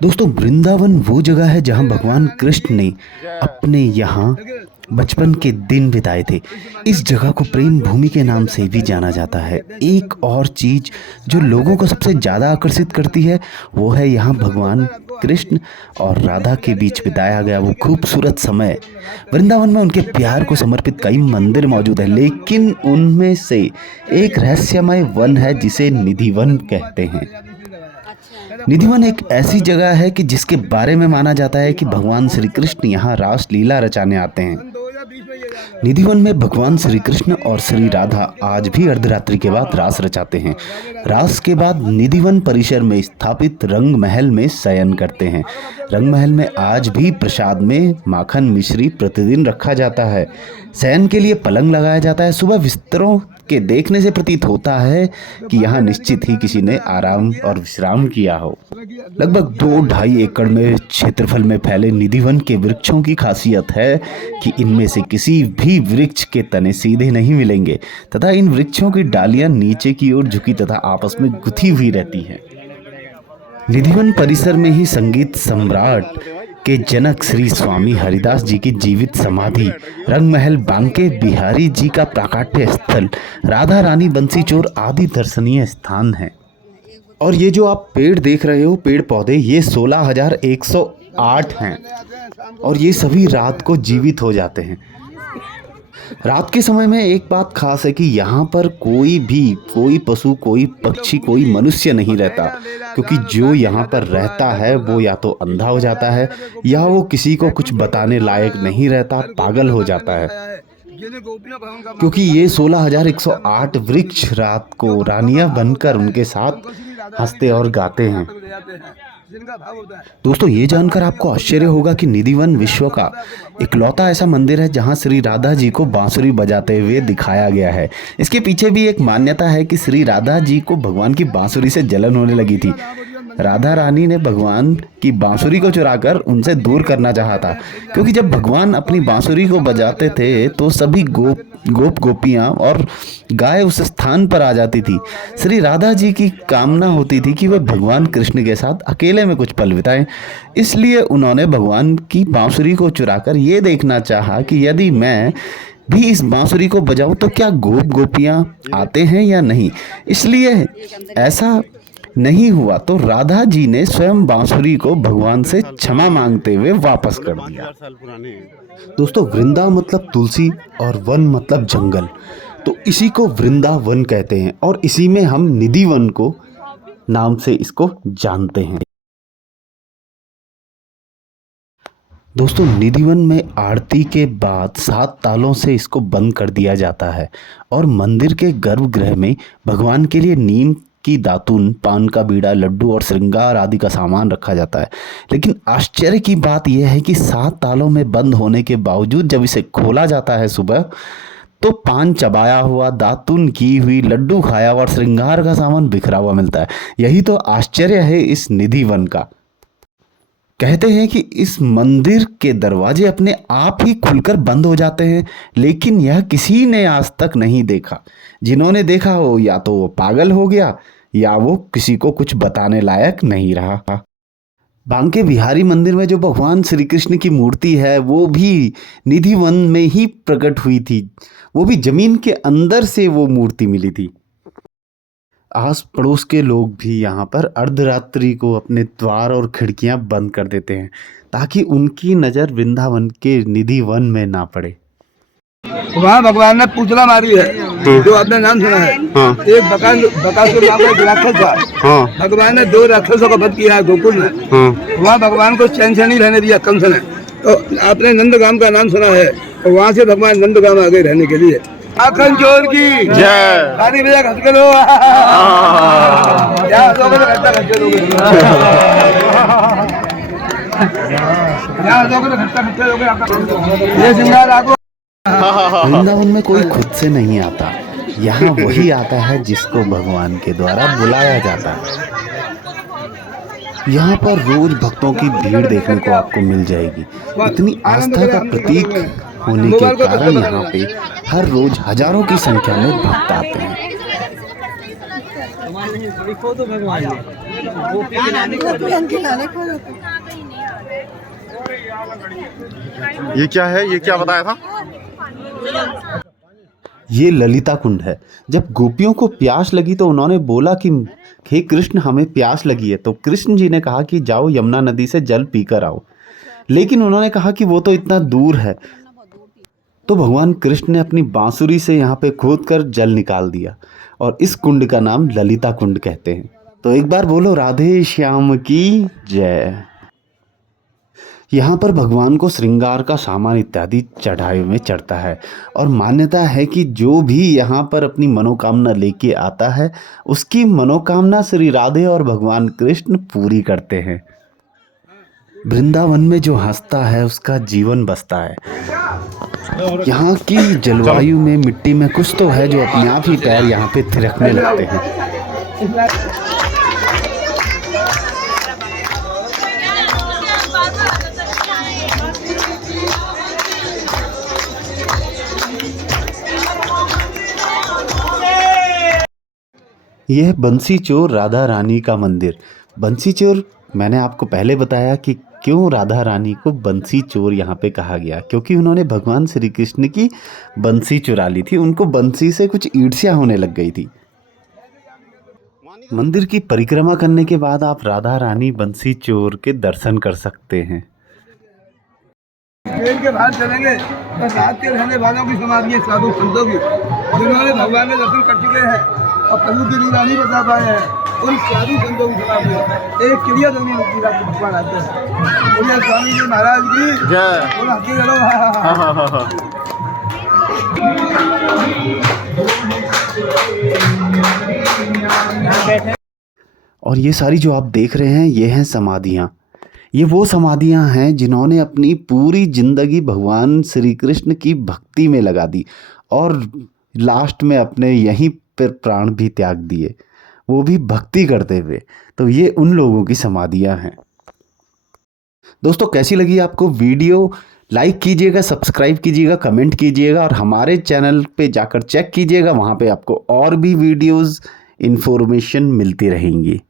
दोस्तों वृंदावन वो जगह है जहाँ भगवान कृष्ण ने अपने यहाँ बचपन के दिन बिताए थे। इस जगह को प्रेम भूमि के नाम से भी जाना जाता है। एक और चीज जो लोगों को सबसे ज्यादा आकर्षित करती है वो है यहाँ भगवान कृष्ण और राधा के बीच बिताया गया वो खूबसूरत समय। वृंदावन में उनके प्यार को समर्पित कई मंदिर मौजूद है, लेकिन उनमें से एक रहस्यमय वन है जिसे निधिवन कहते हैं। निधिवन एक ऐसी जगह है कि जिसके बारे में माना जाता है कि भगवान श्री कृष्ण यहाँ रास लीला रचाने आते हैं। निधिवन में भगवान श्री कृष्ण और श्री राधा आज भी अर्धरात्रि के बाद रास रचाते हैं। रास के बाद निधिवन परिसर में स्थापित रंग महल में शयन करते हैं। रंग महल में आज भी प्रसाद में माखन मिश्री प्रतिदिन रखा जाता है। शयन के लिए पलंग लगाया जाता है। सुबह बिस्तरों के देखने से प्रतीत होता है कि यहाँ निश्चित ही किसी ने आराम और विश्राम किया हो। लगभग 2-2.5 एकड़ में क्षेत्रफल में फैले निधिवन के वृक्षों की खासियत है कि इनमें से किसी भी वृक्ष के तने सीधे नहीं मिलेंगे तथा इन वृक्षों की डालियां नीचे की ओर झुकी तथा आपस में गुथी हुई रहती हैं। निधिवन परिसर में ही संगीत सम्राट के जनक श्री स्वामी हरिदास जी की जीवित समाधि, रंग महल, बांके बिहारी जी का प्राकट्य स्थल, राधा रानी बंसीचोर आदि दर्शनीय स्थान हैं। और ये जो आप पेड़ देख रहे हो, पेड़ पौधे, ये 16,108 हैं और ये सभी रात को जीवित हो जाते हैं। रात के समय में एक बात खास है कि यहाँ पर कोई पशु, कोई पक्षी, कोई मनुष्य नहीं रहता, क्योंकि जो यहाँ पर रहता है वो या तो अंधा हो जाता है या वो किसी को कुछ बताने लायक नहीं रहता, पागल हो जाता है। क्योंकि ये 16,108 वृक्ष रात को रानियां बनकर उनके साथ हंसते और गाते हैं। दोस्तों ये जानकर आपको आश्चर्य होगा कि निधिवन विश्व का इकलौता ऐसा मंदिर है जहां श्री राधा जी को बांसुरी बजाते हुए दिखाया गया है। इसके पीछे भी एक मान्यता है कि श्री राधा जी को भगवान की बांसुरी से जलन होने लगी थी। राधा रानी ने भगवान की बांसुरी को चुराकर उनसे दूर करना चाहा था, क्योंकि जब भगवान अपनी बांसुरी को बजाते थे तो सभी गोपियां और गाय उस स्थान पर आ जाती थी। श्री राधा जी की कामना होती थी कि वे भगवान कृष्ण के साथ अकेले में कुछ पल बिताएं, इसलिए उन्होंने भगवान की बांसुरी को चुराकर ये देखना चाहा कि यदि मैं भी इस बांसुरी को बजाऊं तो क्या गोपियां आते हैं या नहीं। इसलिए ऐसा नहीं हुआ तो राधा जी ने स्वयं बांसुरी को भगवान से क्षमा मांगते हुए वापस कर दिया। दोस्तों वृंदा मतलब तुलसी और वन मतलब जंगल, तो इसी को वृंदावन कहते हैं और इसी में हम निधिवन को नाम से इसको जानते हैं। दोस्तों निधिवन में आरती के बाद 7 तालों से इसको बंद कर दिया जाता है और मंदिर के गर्भगृह में भगवान के लिए नीम की दातुन, पान का बीड़ा, लड्डू और श्रृंगार आदि का सामान रखा जाता है। लेकिन आश्चर्य की बात यह है कि 7 तालों में बंद होने के बावजूद जब इसे खोला जाता है सुबह, तो पान चबाया हुआ, दातुन की हुई, लड्डू खाया हुआ और श्रृंगार का सामान बिखरा हुआ मिलता है। यही तो आश्चर्य है इस निधिवन का। कहते हैं कि इस मंदिर के दरवाजे अपने आप ही खुलकर बंद हो जाते हैं, लेकिन यह किसी ने आज तक नहीं देखा। जिन्होंने देखा हो या तो वो पागल हो गया या वो किसी को कुछ बताने लायक नहीं रहा। बांके बिहारी मंदिर में जो भगवान श्री कृष्ण की मूर्ति है वो भी निधिवन में ही प्रकट हुई थी। वो भी जमीन के अंदर से वो मूर्ति मिली थी। आस पड़ोस के लोग भी यहाँ पर अर्धरात्रि को अपने द्वार और खिड़कियाँ बंद कर देते हैं ताकि उनकी नज़र वृंदावन के निधिवन में ना पड़े। वहाँ भगवान ने पूतला मारी है, जो आपने नाम सुना है। एक बकासुर नाम का एक राक्षस था। भगवान ने 2 राक्षसों का वध किया है गोकुल में। वहाँ भगवान को चैन से नहीं रहने दिया कंस ने। तो आपने नंदगाम का नाम सुना है, तो वहाँ से भगवान नंदगाम आ गए रहने के लिए। आखन चोर की जय। खाली भैया खर्च करो। ये श्रृंगार आपको वृंदावन में कोई खुद से नहीं आता, यहाँ वही आता है जिसको भगवान के द्वारा बुलाया जाता है। यहाँ पर रोज भक्तों की भीड़ देखने को आपको मिल जाएगी। इतनी आस्था का प्रतीक होने के कारण यहाँ पे हर रोज हजारों की संख्या में भक्त आते हैं। ये क्या है, ये क्या बताया था? ये ललिता कुंड है। जब गोपियों को प्यास लगी तो उन्होंने बोला कि हे कृष्ण, हमें प्यास लगी है। तो कृष्ण जी ने कहा कि जाओ यमुना नदी से जल पीकर आओ, लेकिन उन्होंने कहा कि वो तो इतना दूर है। तो भगवान कृष्ण ने अपनी बांसुरी से यहाँ पे खोद कर जल निकाल दिया और इस कुंड का नाम ललिता कुंड कहते हैं। तो एक बार बोलो राधे श्याम की जय। यहाँ पर भगवान को श्रृंगार का सामान इत्यादि चढ़ावे में चढ़ता है और मान्यता है कि जो भी यहाँ पर अपनी मनोकामना लेके आता है उसकी मनोकामना श्री राधे और भगवान कृष्ण पूरी करते हैं। वृंदावन में जो हंसता है उसका जीवन बसता है। यहाँ की जलवायु में मिट्टी में कुछ तो है जो अपने आप ही पैर यहाँ पे थिरकने लगते हैं। यह बंसी चोर राधा रानी का मंदिर। बंसी चोर, मैंने आपको पहले बताया कि क्यों राधा रानी को बंसी चोर यहाँ पे कहा गया, क्योंकि उन्होंने भगवान श्री कृष्ण की बंसी चुरा ली थी। उनको बंसी से कुछ ईर्ष्या होने लग गई थी। मंदिर की परिक्रमा करने के बाद आप राधा रानी बंसी चोर के दर्शन कर सकते हैं। जेल के बाहर चलेंगे तो रात के रहने वालों की समाधि है, साधु संतों की, जिन्होंने भगवान के दर्शन कर चुके हैं और प्रभु की लीला नहीं बता पाए हैं, उन साधु संतों की समाधि है। एक क्रिया दोनों भगवान आते हैं। बोले स्वामी जी महाराज की जय। बोला हकी करो। और ये सारी जो आप देख रहे हैं ये हैं समाधियाँ। ये वो समाधियाँ हैं जिन्होंने अपनी पूरी जिंदगी भगवान श्री कृष्ण की भक्ति में लगा दी और लास्ट में अपने यहीं पर प्राण भी त्याग दिए, वो भी भक्ति करते हुए। तो ये उन लोगों की समाधियाँ हैं। दोस्तों, कैसी लगी आपको वीडियो? लाइक कीजिएगा, सब्सक्राइब कीजिएगा, कमेंट कीजिएगा और हमारे चैनल पे जाकर चेक कीजिएगा। वहाँ पे आपको और भी वीडियोस इन्फॉर्मेशन मिलती रहेंगी।